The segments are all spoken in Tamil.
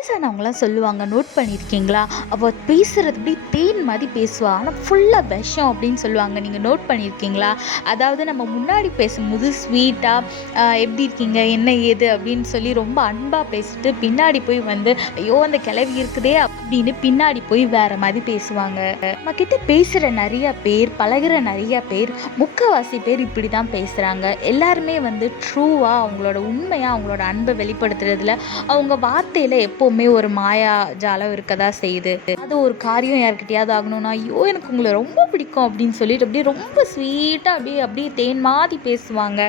வயசானவங்களாம் சொல்லுவாங்க, நோட் பண்ணியிருக்கீங்களா? அவள் பேசுகிறது அப்படி தேன் மாதிரி பேசுவா, ஆனால் ஃபுல்லாக விஷம் அப்படின்னு சொல்லுவாங்க. நீங்கள் நோட் பண்ணியிருக்கீங்களா? அதாவது நம்ம முன்னாடி பேசும்போது ஸ்வீட்டாக எப்படி இருக்கீங்க, என்ன ஏது அப்படின்னு சொல்லி ரொம்ப அன்பாக பேசிட்டு பின்னாடி போய் வந்து ஐயோ அந்த கிளவி இருக்குதே அப்படின்னு பின்னாடி போய் வேற மாதிரி பேசுவாங்க. நம்ம கிட்ட பேசுகிற நிறைய பேர், பழகுற நிறைய பேர், முக்கால்வாசி பேர் இப்படி தான் பேசுகிறாங்க. எல்லாருமே வந்து ட்ரூவாக அவங்களோட உண்மையாக அவங்களோட அன்பை வெளிப்படுத்துறதுல அவங்க வார்த்தையில் எப்போவுமே ஒரு மாயா ஜாலம் இருக்கதா செய்யுது. அது ஒரு காரியம் யார்கிட்டயாவது ஆகணும்னா ஐயோ எனக்கு உங்களை ரொம்ப பிடிக்கும் அப்படின்னு சொல்லிட்டு அப்படியே ரொம்ப ஸ்வீட்டாக அப்படியே தேன் மாதிரி பேசுவாங்க.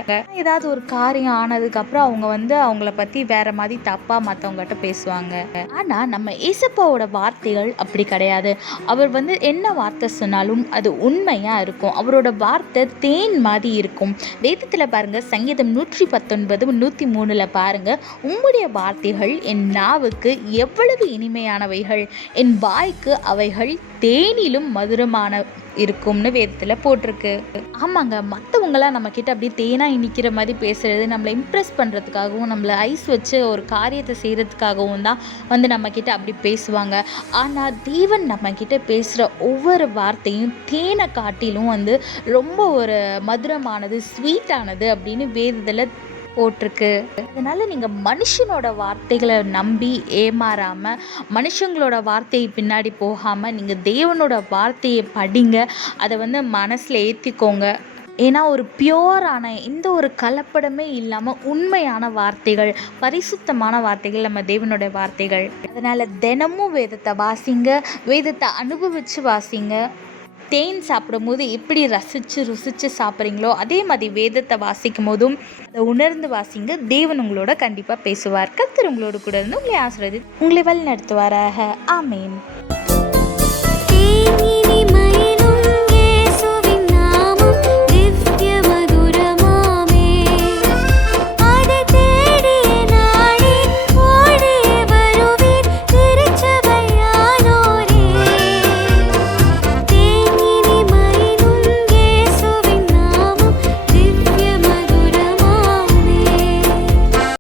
ஏதாவது ஒரு காரியம் ஆனதுக்கப்புறம் அவங்க வந்து அவங்கள பற்றி வேற மாதிரி தப்பாக மற்றவங்ககிட்ட பேசுவாங்க. ஆனால் நம்ம ஏசப்பாவோட வார்த்தைகள் அப்படி கிடையாது. அவர் வந்து என்ன வார்த்தை சொன்னாலும் அது உண்மையாக இருக்கும். அவரோட வார்த்தை தேன் மாதிரி இருக்கும். வேதத்தில் பாருங்கள், சங்கீதம் 119 103 பாருங்கள், உம்முடைய வார்த்தைகள் என் நாவுக்கு எவ்வளவு இனிமையானவைகள், என் வாய்க்கு அவைகள் தேனிலும் மதுரமான இருக்கும்னு வேதத்தில் போட்டிருக்கு. ஆமாங்க, மற்றவங்களாம் நம்மக்கிட்ட அப்படியே தேனாக இனிக்கிற மாதிரி பேசுகிறது நம்மளை இம்ப்ரெஸ் பண்ணுறதுக்காகவும் நம்மளை ஐஸ் வச்சு ஒரு காரியத்தை செய்கிறதுக்காகவும் தான் வந்து நம்மக்கிட்ட அப்படி பேசுவாங்க. ஆனால் தேவன் நம்மக்கிட்ட பேசுகிற ஒவ்வொரு வார்த்தையும் தேனை காட்டிலும் வந்து ரொம்ப ஒரு மதுரமானது, ஸ்வீட்டானது அப்படின்னு வேதத்தில் போட்டிருக்கு. அதனால நீங்கள் மனுஷனோட வார்த்தைகளை நம்பி ஏமாறாமல், மனுஷங்களோட வார்த்தையை பின்னாடி போகாமல் நீங்கள் தேவனோட வார்த்தையை படிங்க. அதை வந்து மனசில் ஏற்றிக்கோங்க. ஏன்னா ஒரு பியோரான எந்த ஒரு கலப்படமே இல்லாமல் உண்மையான வார்த்தைகள், பரிசுத்தமான வார்த்தைகள் நம்ம தேவனோட வார்த்தைகள். அதனால் தினமும் வேதத்தை வாசிங்க, வேதத்தை அனுபவித்து வாசிங்க. தேன் சாப்பிடும் போது எப்படி ருசித்து சாப்பிட்றீங்களோ அதே மாதிரி வேதத்தை வாசிக்கும் போதும் அதை உணர்ந்து வாசிங்க. தேவன் உங்களோட கண்டிப்பாக பேசுவார். கர்த்தர் உங்களோட கூட இருந்து உங்களை ஆசீர்வதித்து உங்களை வழி நடத்துவாராக. ஆமேன்.